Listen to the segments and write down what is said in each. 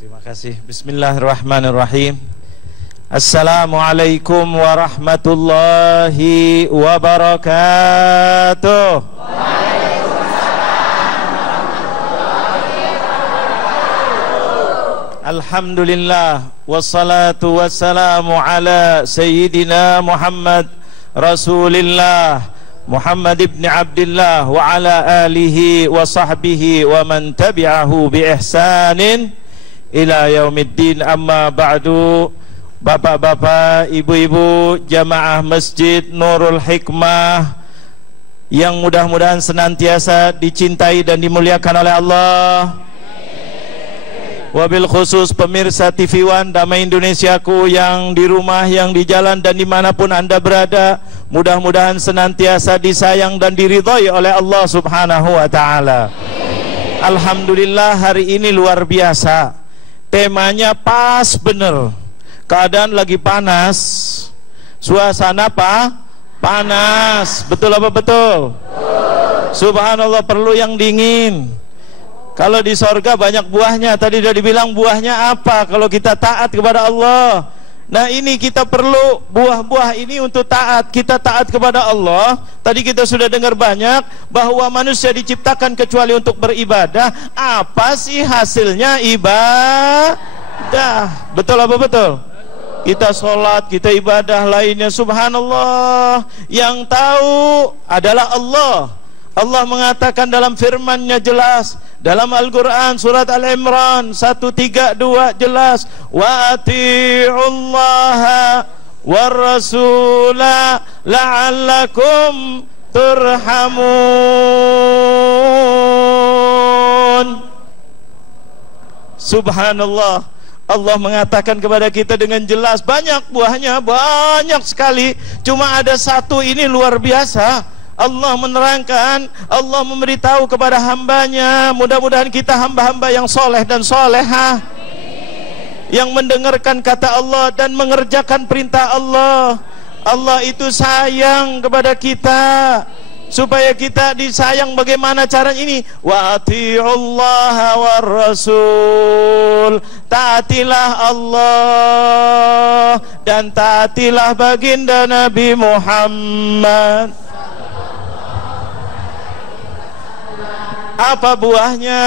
Terima kasih. Bismillahirrahmanirrahim. Assalamualaikum warahmatullahi wabarakatuh. Alhamdulillah, wassalatu wassalamu ala sayyidina Muhammad Rasulillah Muhammad ibn Abdullah wa ala alihi wa sahbihi wa man tabi'ahu bi ihsanin ila yaumiddin. Amma ba'du. Bapak-bapak, ibu-ibu, jamaah Masjid Nurul Hikmah yang mudah-mudahan senantiasa dicintai dan dimuliakan oleh Allah. Wabil khusus pemirsa TV One Damai Indonesiaku yang di rumah, yang di jalan dan dimanapun anda berada, mudah-mudahan senantiasa disayang dan diridhai oleh Allah subhanahu wa ta'ala. Alhamdulillah, hari ini luar biasa. Temanya pas bener. Keadaan lagi panas, suasana panas. Betul apa betul? Subhanallah, perlu yang dingin. Kalau di sorga banyak buahnya. Tadi sudah dibilang buahnya apa kalau kita taat kepada Allah. Nah, ini kita perlu buah-buah ini untuk taat. Kita taat kepada Allah. Tadi kita sudah dengar banyak bahwa manusia diciptakan kecuali untuk beribadah. Apa sih hasilnya? Ibadah. Betul apa betul? Kita sholat, kita ibadah lainnya, subhanallah, yang tahu adalah Allah. Allah mengatakan dalam firman-Nya jelas, dalam Al-Quran surat Al-Imran 132 jelas, wa ati'ullaha war-rasula la'allakum turhamun. Subhanallah, Allah mengatakan kepada kita dengan jelas, banyak buahnya, banyak sekali. Cuma ada satu ini luar biasa. Allah menerangkan, Allah memberitahu kepada hambanya. Mudah-mudahan kita hamba-hamba yang soleh dan solehah, yang mendengarkan kata Allah dan mengerjakan perintah Allah. Allah itu sayang kepada kita. Supaya kita disayang, bagaimana caranya ini? Wa ati'ullaha war rasul. Taatilah Allah dan taatilah baginda Nabi Muhammad. Apa buahnya?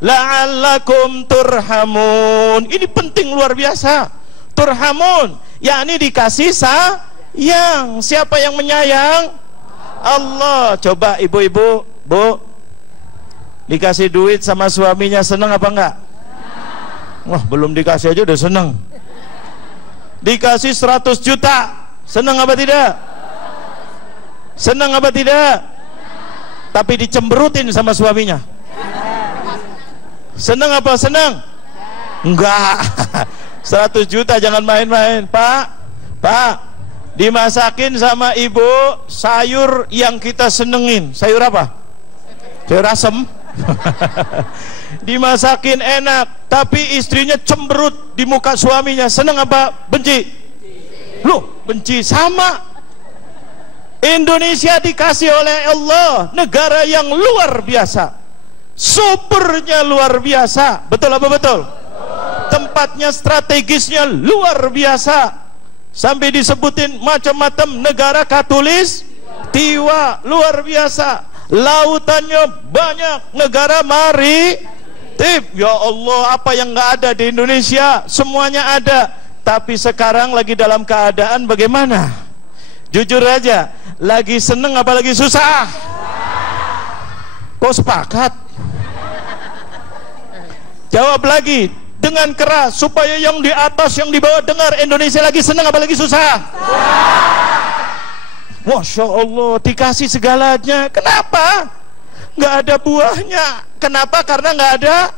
La'allakum turhamun. Ini penting luar biasa. Turhamun, yakni dikasih sayang. Siapa yang menyayang? Allah. Coba ibu-ibu, bu, dikasih duit sama suaminya, senang apa enggak? Wah, belum dikasih aja udah senang. Dikasih 100 juta, senang apa tidak? Senang apa tidak? Tapi dicemberutin sama suaminya, senang apa senang? Enggak. 100 juta jangan main-main. Pak, dimasakin sama ibu sayur yang kita senengin. Sayur apa? Sayur asem. Dimasakin enak, tapi istrinya cemberut di muka suaminya, seneng apa benci? Loh, benci. Sama. Indonesia dikasih oleh Allah negara yang luar biasa, supernya luar biasa. Betul apa betul? Tempatnya strategisnya luar biasa, sampai disebutin macam-macam negara katulistiwa, luar biasa. Lautannya banyak, negara maritim. Ya Allah, apa yang nggak ada di Indonesia semuanya ada. Tapi sekarang lagi dalam keadaan bagaimana? Jujur aja, lagi seneng apa lagi susah? Kok sepakat? Jawab lagi dengan keras supaya yang di atas, yang di bawah dengar. Indonesia lagi seneng apa lagi susah? Masya Allah, dikasih segalanya. Kenapa? Nggak ada buahnya. Kenapa? Karena nggak ada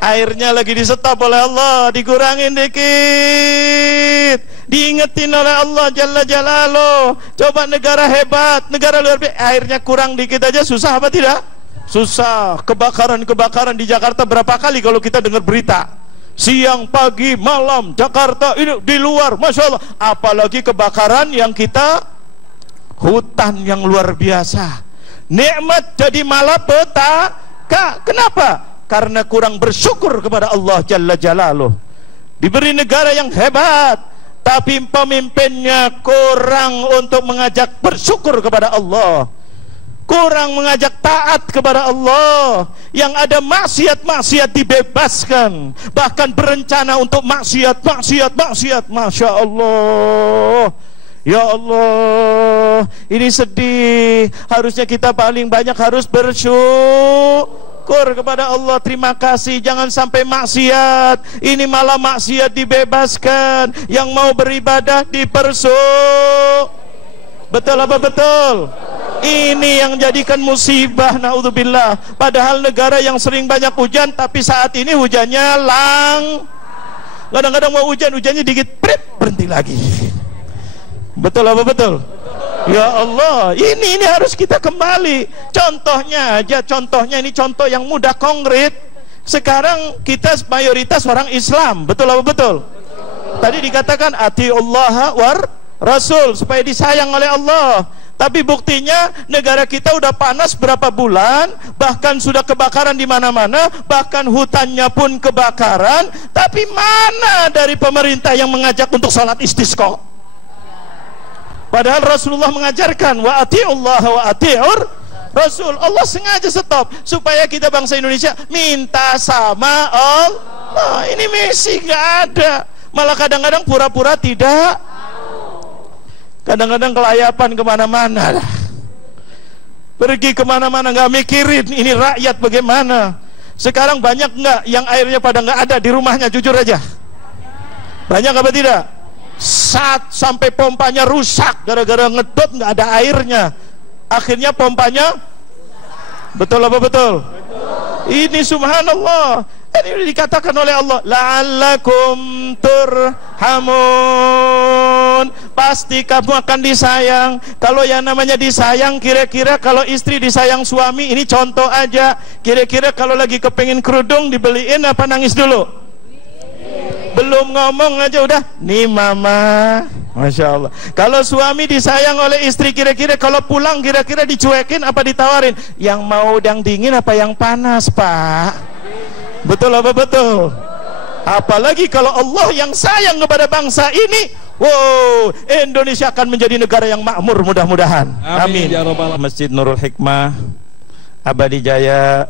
airnya. Lagi disetop oleh Allah, dikurangin dikit, diingetin oleh Allah Jalla Jalaluh. Coba negara hebat, negara luar biasa, airnya kurang dikit aja susah apa tidak? Susah. Kebakaran di Jakarta berapa kali kalau kita dengar berita, siang, pagi, malam, Jakarta ini di luar, Masya Allah. Apalagi kebakaran yang kita, hutan yang luar biasa, nikmat jadi malapetaka. Kenapa? karena kurang bersyukur kepada Allah Jalla Jalaluh. Diberi negara yang hebat, tapi pemimpinnya kurang untuk mengajak bersyukur kepada Allah, kurang mengajak taat kepada Allah. Yang ada maksiat-maksiat dibebaskan, bahkan berencana untuk maksiat. Masya Allah, ya Allah, ini sedih. Harusnya kita paling banyak harus bersyukur kepada Allah. Terima kasih, jangan sampai maksiat. Ini malah maksiat dibebaskan, yang mau beribadah dipersulit. Betul apa betul? Ini yang jadikan musibah, naudzubillah. Padahal negara yang sering banyak hujan, tapi saat ini hujannya kadang-kadang mau hujannya dikit, berhenti lagi. Betul apa betul? Ya Allah, ini harus kita kembali. Contohnya ini contoh yang mudah konkret. Sekarang kita mayoritas orang Islam, betul apa betul? Tadi dikatakan atiullaha war Rasul, supaya disayang oleh Allah. Tapi buktinya negara kita udah panas berapa bulan, bahkan sudah kebakaran di mana-mana, bahkan hutannya pun kebakaran. Tapi mana dari pemerintah yang mengajak untuk sholat istisqa? Padahal Rasulullah mengajarkan wa atiullah wa atiur Rasul. Allah sengaja stop supaya kita bangsa Indonesia minta sama Allah. Ini misi gak ada, malah kadang-kadang pura-pura tidak. Kadang-kadang kelayapan kemana-mana, pergi kemana-mana nggak mikirin ini rakyat bagaimana. Sekarang banyak nggak yang airnya pada nggak ada di rumahnya, jujur aja. Banyak apa tidak? Sampai pompanya rusak gara-gara ngedot nggak ada airnya. Akhirnya pompanya, betul apa betul? Ini subhanallah. Ini dikatakan oleh Allah, la'allakum turhamun, pasti kamu akan disayang. Kalau yang namanya disayang, kira-kira kalau istri disayang suami, ini contoh aja. Kira-kira kalau lagi kepengen kerudung dibeliin apa nangis dulu? Belum ngomong aja udah nih mama. Masya Allah. Kalau suami disayang oleh istri, kira-kira kalau pulang kira-kira dicuekin apa ditawarin? Yang mau udang dingin apa yang panas, Pak? Betul apa betul? Apalagi kalau Allah yang sayang kepada bangsa ini, wow, Indonesia akan menjadi negara yang makmur mudah-mudahan. Amin. Masjid Nurul Hikmah Abadi Jaya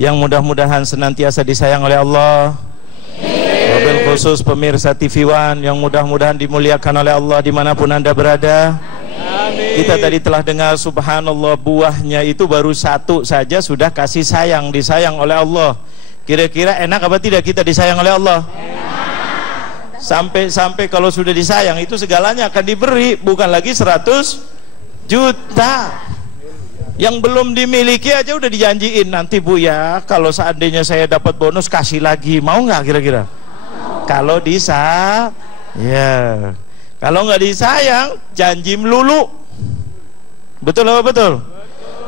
yang mudah-mudahan senantiasa disayang oleh Allah. Wabil khusus pemirsa TV One yang mudah-mudahan dimuliakan oleh Allah dimanapun Anda berada. Kita tadi telah dengar subhanallah, buahnya itu baru satu saja sudah kasih sayang, disayang oleh Allah. Kira-kira enak apa tidak kita disayang oleh Allah? Sampai kalau sudah disayang itu segalanya akan diberi, bukan lagi 100 juta. Yang belum dimiliki aja udah dijanjiin, nanti Bu ya kalau seandainya saya dapat bonus kasih lagi. Mau nggak kira-kira? Kalau ya. Kalau nggak disayang, janji melulu. Betul apa betul?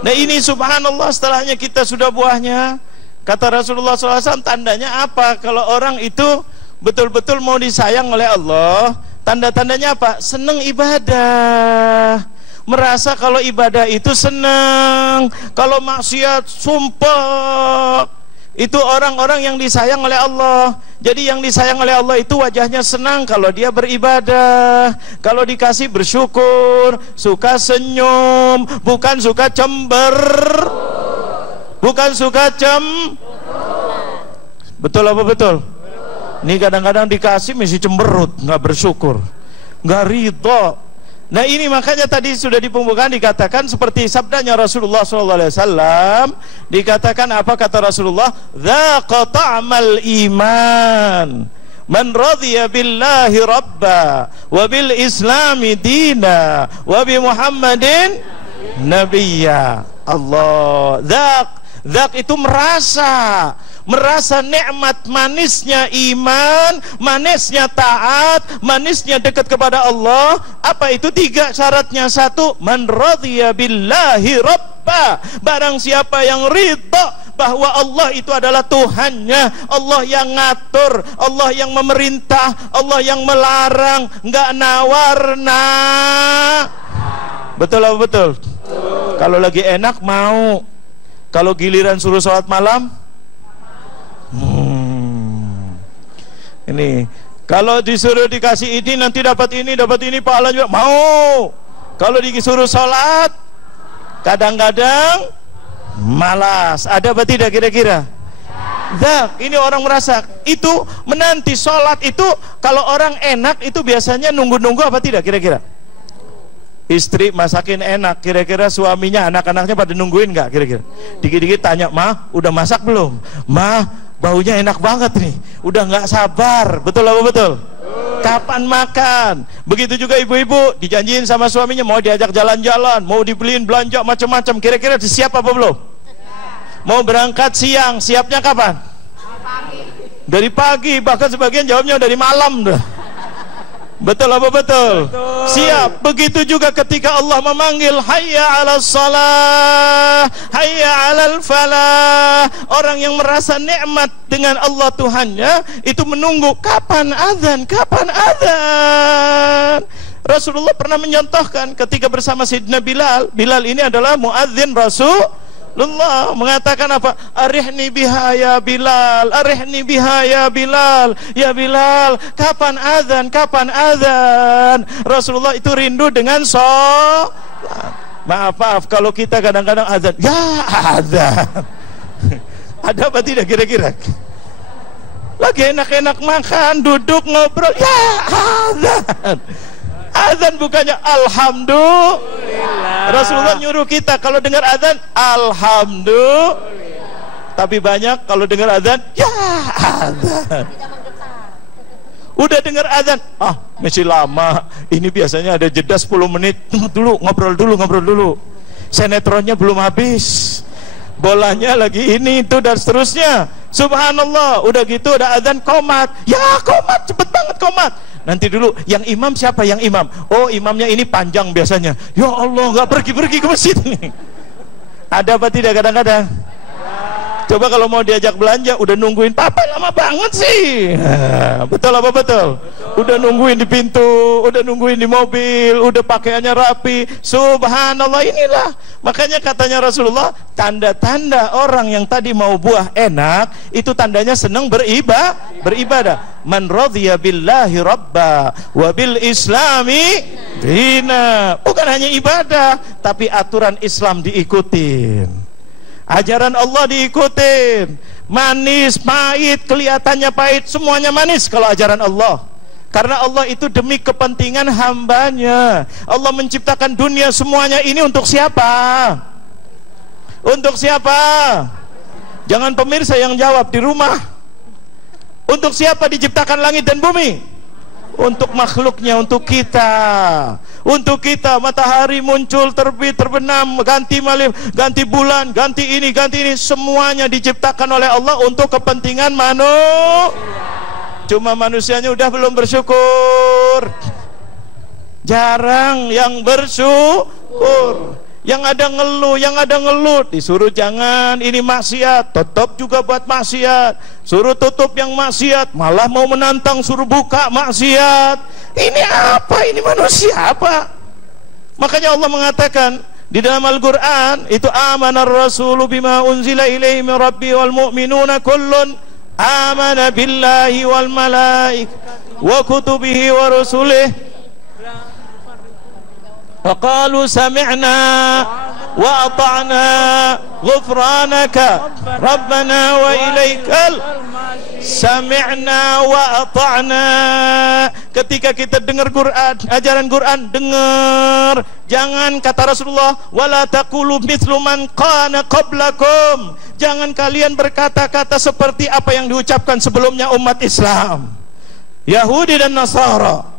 Nah ini subhanallah, setelahnya kita sudah buahnya. Kata Rasulullah SAW, tandanya apa? Kalau orang itu betul-betul mau disayang oleh Allah, tanda-tandanya apa? Seneng ibadah, merasa kalau ibadah itu seneng. Kalau maksiat sumpah. Itu orang-orang yang disayang oleh Allah. Jadi yang disayang oleh Allah itu wajahnya senang kalau dia beribadah, kalau dikasih bersyukur, suka senyum, bukan suka Betul apa betul? Ini kadang-kadang dikasih mesti cemberut, nggak bersyukur, nggak ridho. Nah ini makanya tadi sudah di pembukaan dikatakan seperti sabdanya Rasulullah SAW. Dikatakan apa kata Rasulullah? Dzaqa ta'mal iman man radhiya billahi rabba wa bil islami dina wa bi Muhammadin nabiyya. Allah, dzaq itu merasa nikmat, manisnya iman, manisnya taat, manisnya dekat kepada Allah. Apa itu? 3 syaratnya. 1, man radhiya billahi rabba, barang siapa yang ridha bahwa Allah itu adalah Tuhannya, Allah yang ngatur, Allah yang memerintah, Allah yang melarang, nggak nawarna. Betul apa betul? Kalau lagi enak mau, Kalau giliran suruh sholat malam, ini kalau disuruh dikasih ini nanti dapat ini pahala juga mau. Kalau disuruh sholat kadang-kadang malas. Ada apa tidak kira-kira? Ini orang merasa itu menanti sholat itu. Kalau orang enak itu biasanya nunggu-nunggu apa tidak kira-kira? Istri masakin enak, kira-kira suaminya, anak-anaknya pada nungguin nggak kira-kira? Dikit-dikit tanya, "Mah, udah masak belum? Mah, baunya enak banget nih, udah nggak sabar." Betul apa betul? Kapan makan? Begitu juga ibu-ibu dijanjiin sama suaminya mau diajak jalan-jalan, mau dibeliin belanja macam-macam. Kira-kira siap apa belum? Mau berangkat siang, siapnya kapan? Dari pagi, bahkan sebagian jawabnya dari malam dah. Betul apa betul? Betul. Siap. Begitu juga ketika Allah memanggil hayya 'alas shalah, hayya 'alal falah. Orang yang merasa nikmat dengan Allah Tuhannya itu menunggu kapan azan, kapan azan. Rasulullah pernah mencontohkan ketika bersama Sayyidina Bilal. Bilal ini adalah muadzin Rasulullah mengatakan apa? Arihni biha ya Bilal, arihni biha ya Bilal. Ya Bilal, kapan azan, kapan azan? Rasulullah itu rindu dengan sholat. Maaf kalau kita kadang-kadang azan, ya azan. Ada apa tidak kira-kira? Lagi enak-enak makan, duduk ngobrol, ya azan. Azan bukannya alhamdulillah. Rasulullah nyuruh kita kalau dengar azan alhamdulillah. Tapi banyak kalau dengar azan ya azan. Udah dengar azan, masih lama. Ini biasanya ada jeda 10 menit. Tunggu dulu, ngobrol dulu. Sinetronnya belum habis. Bolanya lagi ini itu dan seterusnya. Subhanallah, udah gitu ada azan qomat. Ya qomat, cepet banget qomat. Nanti dulu yang imam siapa yang imam? Oh imamnya ini panjang biasanya. Ya Allah nggak pergi-pergi ke masjid nih. Ada apa tidak kadang-kadang? Coba kalau mau diajak belanja udah nungguin, papa lama banget sih. Betul apa betul? Udah nungguin di pintu, udah nungguin di mobil, udah pakaiannya rapi. Subhanallah, inilah makanya katanya Rasulullah, tanda-tanda orang yang tadi mau buah enak itu tandanya senang beribadah. Man radhiya billahi rabba wa bil islami dina. Bukan hanya ibadah tapi aturan Islam diikutin, ajaran Allah diikutin. Manis, pahit, kelihatannya pahit, semuanya manis kalau ajaran Allah. Karena Allah itu demi kepentingan hambanya. Allah menciptakan dunia semuanya ini untuk siapa? Untuk siapa? Jangan pemirsa yang jawab di rumah. Untuk siapa diciptakan langit dan bumi? Untuk makhluknya, untuk kita. Untuk kita, matahari muncul, terbit, terbenam, ganti malam, ganti bulan, ganti ini, semuanya diciptakan oleh Allah untuk kepentingan manusia. Cuma manusianya udah belum bersyukur. Jarang yang bersyukur. Yang ada ngeluh, disuruh jangan ini maksiat, tetap juga buat maksiat. Suruh tutup yang maksiat, malah mau menantang suruh buka maksiat. Ini apa? Ini manusia apa? Makanya Allah mengatakan di dalam Al-Quran itu, amanar rasulu bima unzila ilaihi min rabbi wal mu'minuna kullun amana billahi wal malaik wa kutubihi wa rusulih وقالوا سمعنا وأطعنا غفرانك ربنا وإليك سمعنا وأطعنا. Ketika kita dengar Quran, ajaran Quran, dengar. Jangan kata Rasulullah, wala taqulu mithlu man qana qablakum. Jangan kalian berkata-kata seperti apa yang diucapkan sebelumnya umat Islam, Yahudi dan Nasara.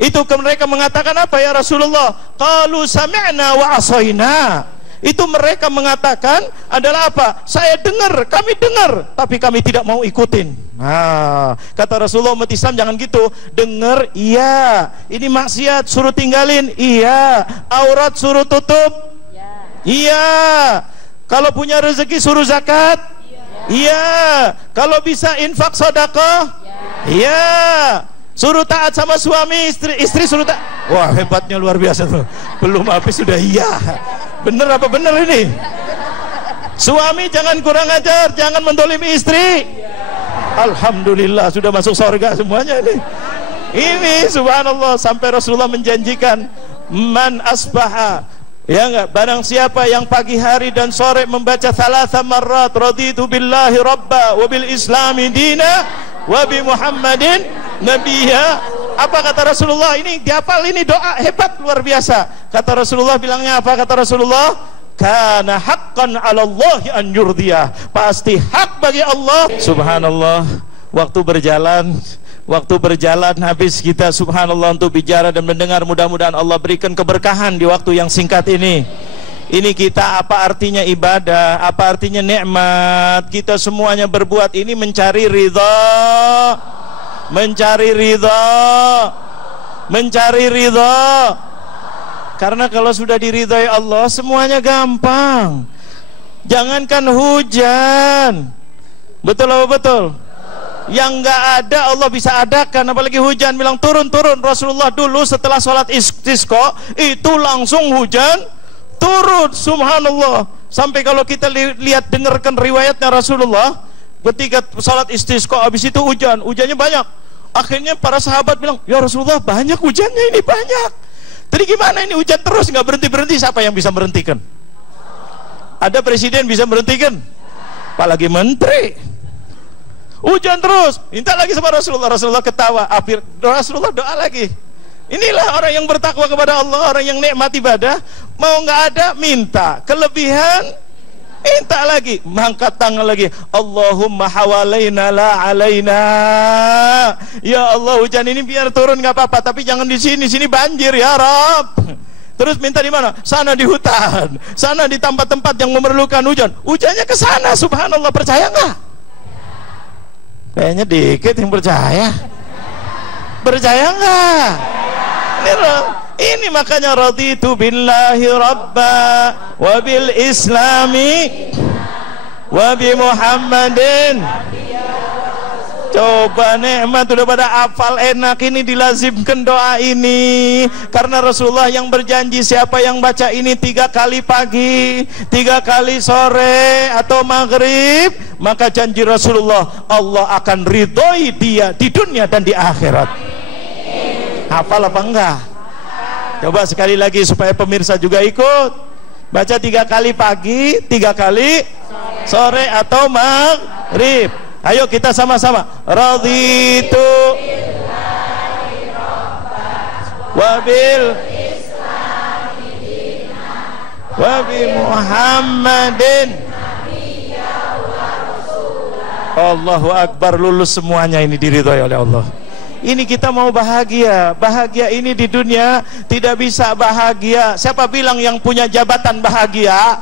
Itu mereka mengatakan apa ya Rasulullah? Qalu sami'na wa asaina. Itu mereka mengatakan adalah apa? Saya dengar, kami dengar, tapi kami tidak mau ikutin. Nah, kata Rasulullah, umat Islam jangan gitu. Dengar, iya. Ini maksiat, suruh tinggalin, iya. Aurat suruh tutup, iya. Kalau punya rezeki suruh zakat, iya. Kalau bisa infak sedekah, iya. Suruh taat sama suami, istri suruh taat. Wah, hebatnya luar biasa tuh. Belum habis sudah iya. Bener apa bener ini? Suami jangan kurang ajar, jangan mendolimi istri. Alhamdulillah sudah masuk surga semuanya ini. Ini subhanallah, sampai Rasulullah menjanjikan, man asbaha, ya enggak, barang siapa yang pagi hari dan sore membaca thalatha marrat raditu billahi rabba wa bil islami dina wa bi muhammadin nabiyya. Apa kata Rasulullah? Ini dihafal, ini doa hebat luar biasa. Kata Rasulullah, bilangnya apa kata Rasulullah? Kana haqqan 'ala Allah an yurdiyah. Pasti hak bagi Allah. Subhanallah, waktu berjalan habis kita subhanallah untuk bicara dan mendengar. Mudah-mudahan Allah berikan keberkahan di waktu yang singkat ini. Ini kita, apa artinya ibadah, apa artinya nikmat. Kita semuanya berbuat ini mencari ridha, mencari ridha, mencari ridha. Karena kalau sudah diridhai Allah semuanya gampang. Jangankan hujan, betul apa betul? Yang nggak ada Allah bisa adakan, apalagi hujan. Bilang turun-turun, Rasulullah dulu setelah sholat istisqa itu langsung hujan turun, subhanallah. Sampai kalau kita lihat dengarkan riwayatnya Rasulullah, ketika sholat istisqa habis itu hujannya banyak. Akhirnya para sahabat bilang, ya Rasulullah banyak hujannya ini, banyak. Jadi gimana ini hujan terus nggak berhenti-berhenti? Siapa yang bisa merhentikan? Ada presiden bisa merhentikan? Apalagi menteri. Hujan terus, minta lagi sama Rasulullah. Rasulullah ketawa. Akhir Rasulullah doa lagi. Inilah orang yang bertakwa kepada Allah, orang yang nikmat ibadah. Mau nggak ada minta, kelebihan minta lagi, mengangkat tangan lagi. Allahumma hawalaina la alaina. Ya Allah, hujan ini biar turun nggak apa-apa, tapi jangan di sini banjir ya Rabb. Terus minta di mana? Sana di hutan, sana di tempat-tempat yang memerlukan hujan. Hujannya ke sana, subhanallah. Percaya nggak? Kayaknya dikit yang percaya. Percaya nggak? Ini makanya raditu billahi rabba wa bil islami wa bi muhammadin. Coba nikmat udah pada hafal, enak ini dilazimkan doa ini. Karena Rasulullah yang berjanji siapa yang baca ini 3 kali pagi, 3 kali sore atau maghrib, maka janji Rasulullah Allah akan ridhoi dia di dunia dan di akhirat. Hafal apa enggak? Coba sekali lagi supaya pemirsa juga ikut. Baca 3 kali pagi, 3 kali sore atau maghrib. Ayo kita sama-sama. Raditu wabil wabi Muhammadin. Allahu Akbar, lulus semuanya ini diridhoi oleh Allah. Ini kita mau bahagia. Bahagia ini di dunia tidak bisa bahagia. Siapa bilang yang punya jabatan bahagia?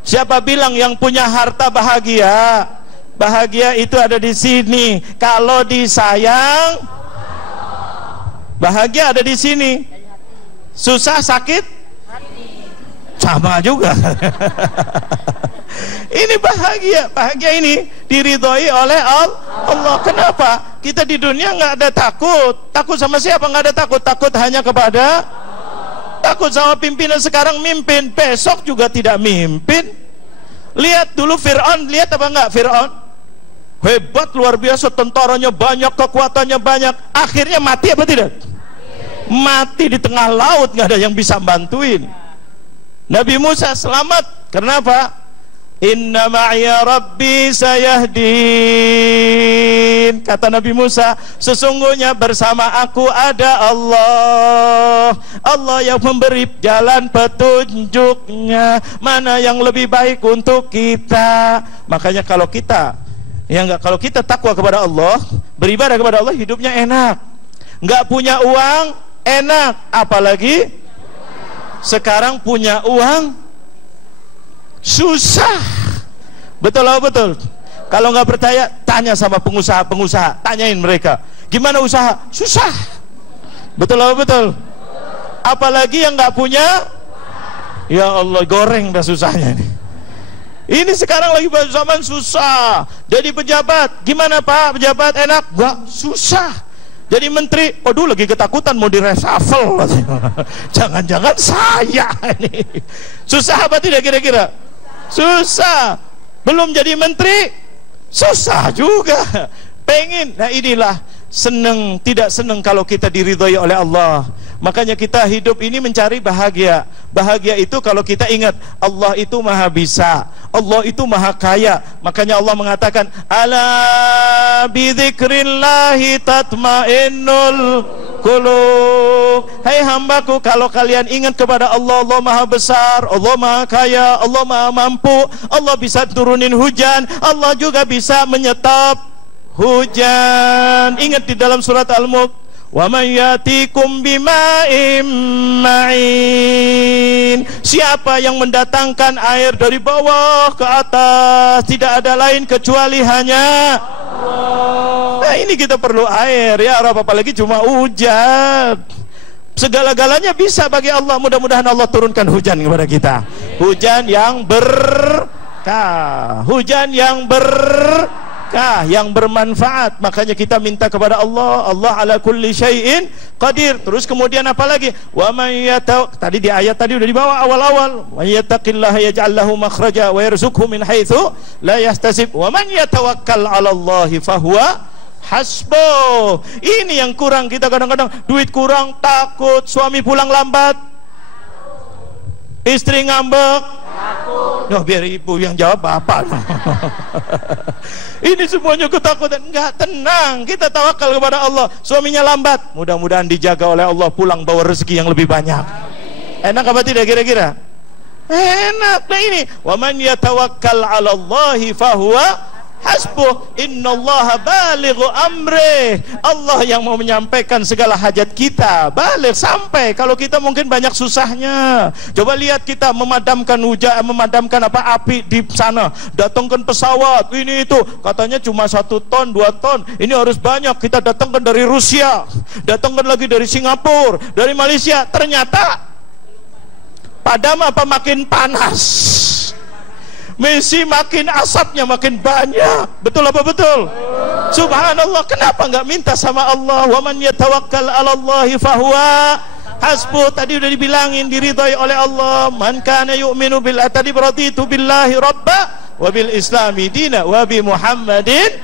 Siapa bilang yang punya harta bahagia? Bahagia itu ada di sini. Kalau disayang, bahagia ada di sini. Susah, sakit, sama juga. Ini bahagia. Bahagia ini diridhoi oleh Allah. Kenapa? Kita di dunia nggak ada takut. Takut sama siapa? Nggak ada takut. Takut hanya kepada, takut sama pimpinan sekarang mimpin, besok juga tidak mimpin. Lihat dulu Fir'aun, lihat apa enggak Fir'aun? Hebat luar biasa, tentaranya banyak, kekuatannya banyak. Akhirnya mati apa tidak? Mati di tengah laut, nggak ada yang bisa bantuin. Nabi Musa selamat. Kenapa? Inna ma'iya rabbi sayahdin. Kata Nabi Musa, sesungguhnya bersama aku ada Allah. Allah yang memberi jalan petunjuknya, mana yang lebih baik untuk kita. Makanya kalau kita, ya enggak, kalau kita takwa kepada Allah, beribadah kepada Allah, hidupnya enak. Enggak punya uang enak, apalagi sekarang punya uang susah. Betul atau betul? Kalau nggak percaya, tanya sama pengusaha-pengusaha, tanyain mereka, gimana usaha? Susah. Betul atau betul? Apalagi yang nggak punya, ya Allah, goreng dah susahnya ini. Ini sekarang lagi zaman susah. Jadi pejabat, gimana Pak? Pejabat enak? Enggak, susah. Jadi menteri, aduh lagi ketakutan mau direshuffle. Jangan-jangan saya ini. Susah apa tidak kira-kira? susah. Belum jadi menteri, susah juga. Pengen, nah inilah senang, tidak senang kalau kita diridhoi oleh Allah. Makanya kita hidup ini mencari bahagia. Bahagia itu kalau kita ingat Allah itu maha bisa, Allah itu maha kaya. Makanya Allah mengatakan, ala bidzikrillahi tatmainnul qulub. Hai hambaku, kalau kalian ingat kepada Allah, Allah maha besar, Allah maha kaya, Allah maha mampu, Allah bisa turunin hujan, Allah juga bisa menyetop hujan. Ingat di dalam surat Al-Mulk, wa may yatikum bima'im ma'in. Siapa yang mendatangkan air dari bawah ke atas, tidak ada lain kecuali hanya Allah. Nah ini kita perlu air ya Rabb, apalagi cuma hujan. Segala-galanya bisa bagi Allah. Mudah-mudahan Allah turunkan hujan kepada kita, hujan yang berkah, hujan yang yang bermanfaat. Makanya kita minta kepada Allah, Allah ala kulli syai'in qadir. Terus kemudian apa lagi? Wa may tadi di ayat tadi udah dibawa awal-awal, wa yattaqillaha yaj'al lahu makhraja wa yarzuqhu min haitsu la yahtasib wa man yatawakkal 'ala Allahi fahuwa hasbuh. Ini yang kurang kita kadang-kadang, duit kurang, takut, suami pulang lambat, istri ngambek, takut. Biar ibu yang jawab, bapak. Ini semuanya ketakutan. Enggak, tenang, kita tawakal kepada Allah. Suaminya lambat, mudah-mudahan dijaga oleh Allah, pulang bawa rezeki yang lebih banyak. Enak apa tidak kira-kira? Enak. Nah ini, wa man yatawakkal 'ala Allahi fahuwa hasbuh, innallaha balighu amrih. Allah yang mau menyampaikan segala hajat kita, baligh, sampai. Kalau kita mungkin banyak susahnya. Coba lihat kita memadamkan hujan, memadamkan api di sana, datangkan pesawat, ini itu, katanya cuma 1 ton, 2 ton, ini harus banyak. Kita datangkan dari Rusia, datangkan lagi dari Singapura, dari Malaysia, ternyata padam apa makin panas, mesti makin asapnya makin banyak. Betul apa betul? Subhanallah. Kenapa nggak minta sama Allah? Wa man yatawakkal 'ala Allahi fahuwa hasbuh. Tadi udah dibilangin, diridhai oleh Allah. Man kana yu'minu billahi, tadi raditu billahi rabba wa bil islami dina wa bi Muhammadin.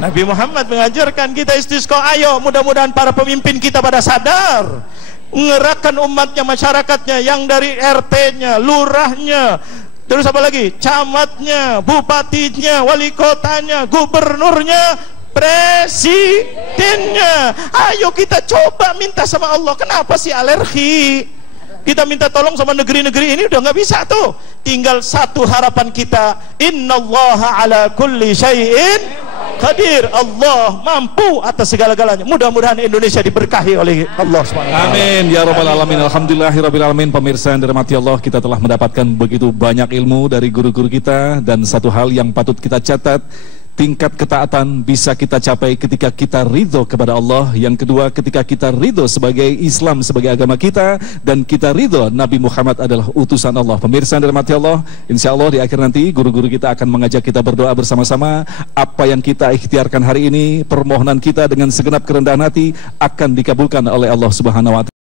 Nabi Muhammad mengajarkan kita istisqa. Ayo, mudah-mudahan para pemimpin kita pada sadar, mengerahkan umatnya, masyarakatnya, yang dari RT-nya, lurahnya, terus apa lagi? Camatnya, bupatinya, wali kotanya, gubernurnya, presidennya. Ayo kita coba minta sama Allah. Kenapa sih alergi? Kita minta tolong sama negeri-negeri ini udah nggak bisa tuh. Tinggal satu harapan kita, innallaha ala kulli syai'in qadir. Allah mampu atas segala-galanya. Mudah-mudahan Indonesia diberkahi oleh Allah SWT. Amin ya rabbal alamin. Alhamdulillahirabbil alamin. Pemirsa yang dirahmati Allah, kita telah mendapatkan begitu banyak ilmu dari guru-guru kita, dan satu hal yang patut kita catat, tingkat ketaatan bisa kita capai ketika kita ridho kepada Allah. Yang kedua, ketika kita ridho sebagai Islam, sebagai agama kita, dan kita ridho Nabi Muhammad adalah utusan Allah. Pemirsa yang dirahmati Allah, insya Allah di akhir nanti guru-guru kita akan mengajak kita berdoa bersama-sama. Apa yang kita ikhtiarkan hari ini, permohonan kita dengan segenap kerendahan hati akan dikabulkan oleh Allah Subhanahu wa Ta'ala.